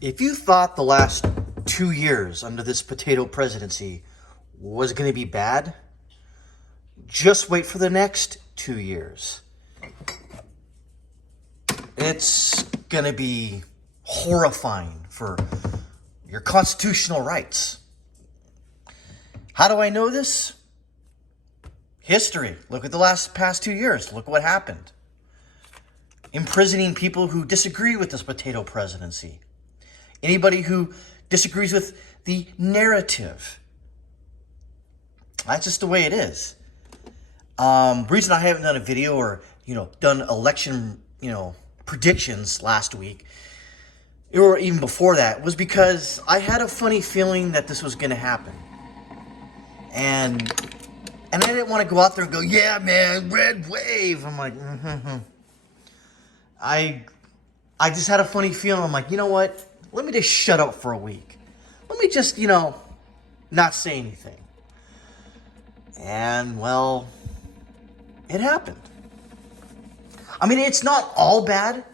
If you thought the last 2 years under this potato presidency was going to be bad, just wait for the next 2 years. It's going to be horrifying for your constitutional rights. How do I know this? History. Look at the past 2 years. Look what happened. Imprisoning people who disagree with this potato presidency. Anybody who disagrees with the narrative. That's just the way it is. Reason I haven't done a video or, done election, predictions last week, or even before that, was because I had a funny feeling that this was going to happen. And I didn't want to go out there and go, yeah, man, red wave. I'm like, I just had a funny feeling. I'm like, you know what? Let me just shut up for a week. Let me just, not say anything. And, well, it happened. I mean, it's not all bad,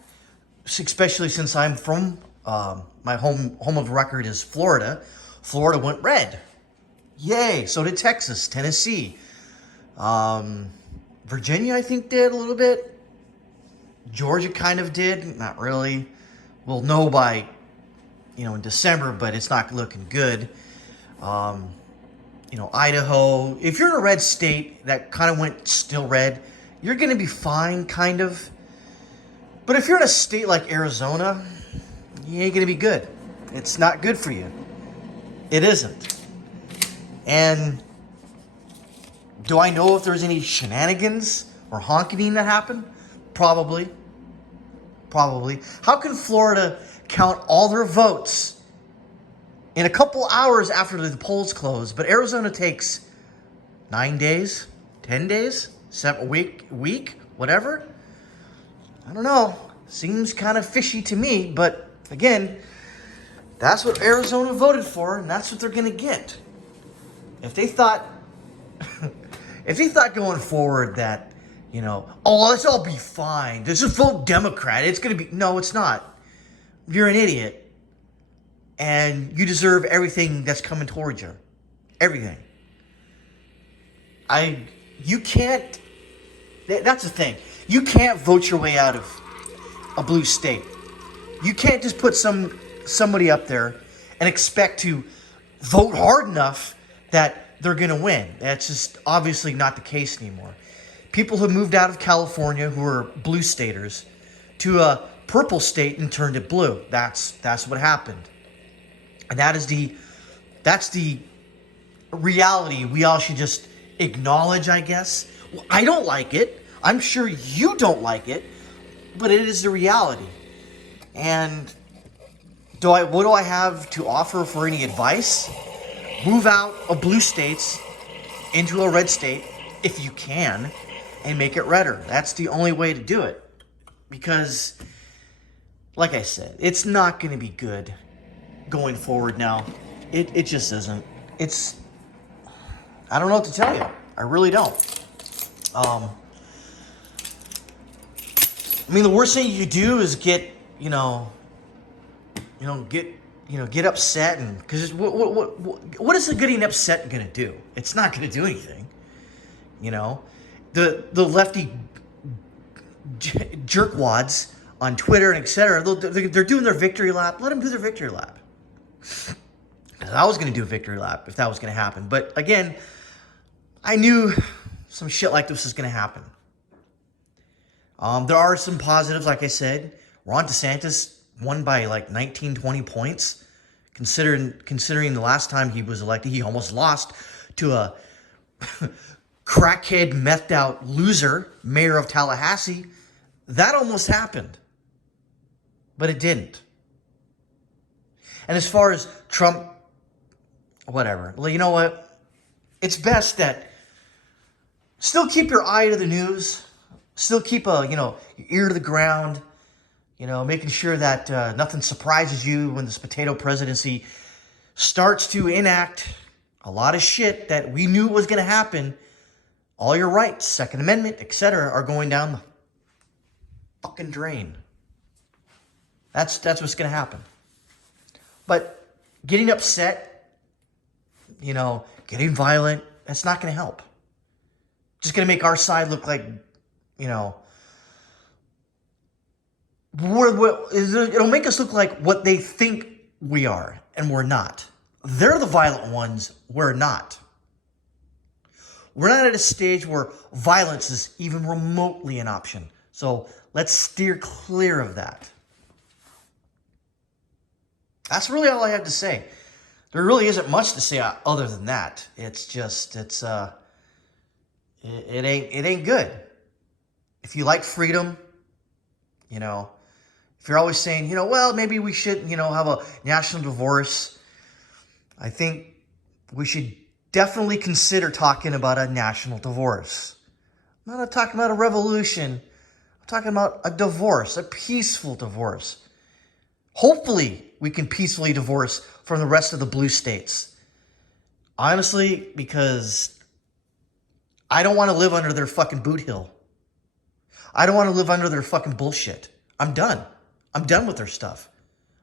especially since I'm from, my home of record is Florida. Florida went red. Yay. So did Texas, Tennessee. Virginia, I think, did a little bit. Georgia kind of did. Not really. We'll know by, in December, but it's not looking good. Idaho. If you're in a red state that kind of went still red, you're going to be fine, kind of. But if you're in a state like Arizona, you ain't going to be good. It's not good for you. It isn't. And do I know if there's any shenanigans or honking that happened? Probably. How can Florida count all their votes in a couple hours after the polls close, but Arizona takes 9 days, 10 days, a week, whatever? I don't know. Seems kind of fishy to me, but again, that's what Arizona voted for, and that's what they're going to get. If they thought going forward that, let's all be fine. Just vote Democrat. It's going to be, no, it's not. You're an idiot. And you deserve everything that's coming towards you. Everything. You can't, that's the thing. You can't vote your way out of a blue state. You can't just put somebody up there and expect to vote hard enough that they're going to win. That's just obviously not the case anymore. People who moved out of California who are blue staters to a purple state and turned it blue. That's what happened. And that's the reality we all should just acknowledge, I guess. Well, I don't like it. I'm sure you don't like it, but it is the reality. And what do I have to offer for any advice? Move out of blue states into a red state if you can and make it redder. That's the only way to do it. Because, like I said, it's not going to be good going forward now. It just isn't. I don't know what to tell you. I really don't. The worst thing you do is get upset, and because what is getting upset going to do? It's not going to do anything. The lefty jerkwads on Twitter and etc. They're doing their victory lap. Let them do their victory lap. I was going to do a victory lap if that was going to happen, but again, I knew some shit like this was going to happen. There are some positives, like I said. Ron DeSantis won by like 19, 20 points. Considering the last time he was elected, he almost lost to a crackhead, methed out loser, mayor of Tallahassee. That almost happened. But it didn't. And as far as Trump, whatever. Well, you know what? It's best that still keep your eye to the news. Still keep your ear to the ground. Making sure that nothing surprises you when this potato presidency starts to enact a lot of shit that we knew was going to happen. All your rights, Second Amendment, etc., are going down the fucking drain. That's what's going to happen. But getting upset, getting violent, that's not going to help. Just going to make our side look like, it'll make us look like what they think we are, and we're not. They're the violent ones, we're not. We're not at a stage where violence is even remotely an option. So let's steer clear of that. That's really all I have to say. There really isn't much to say other than that. It's just, it ain't good. If you like freedom, if you're always saying, well, maybe we should, have a national divorce, I think we should definitely consider talking about a national divorce. I'm not talking about a revolution. I'm talking about a divorce, a peaceful divorce. Hopefully, we can peacefully divorce from the rest of the blue states. Honestly, because I don't want to live under their fucking boot hill. I don't want to live under their fucking bullshit. I'm done. I'm done with their stuff.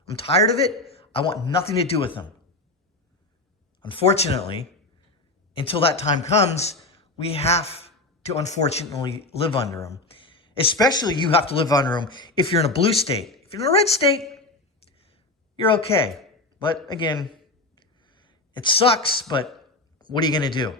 I'm tired of it. I want nothing to do with them. Unfortunately, until that time comes, we have to unfortunately live under them. Especially you have to live under them if you're in a blue state. If you're in a red state, you're okay. But again, it sucks, but what are you going to do?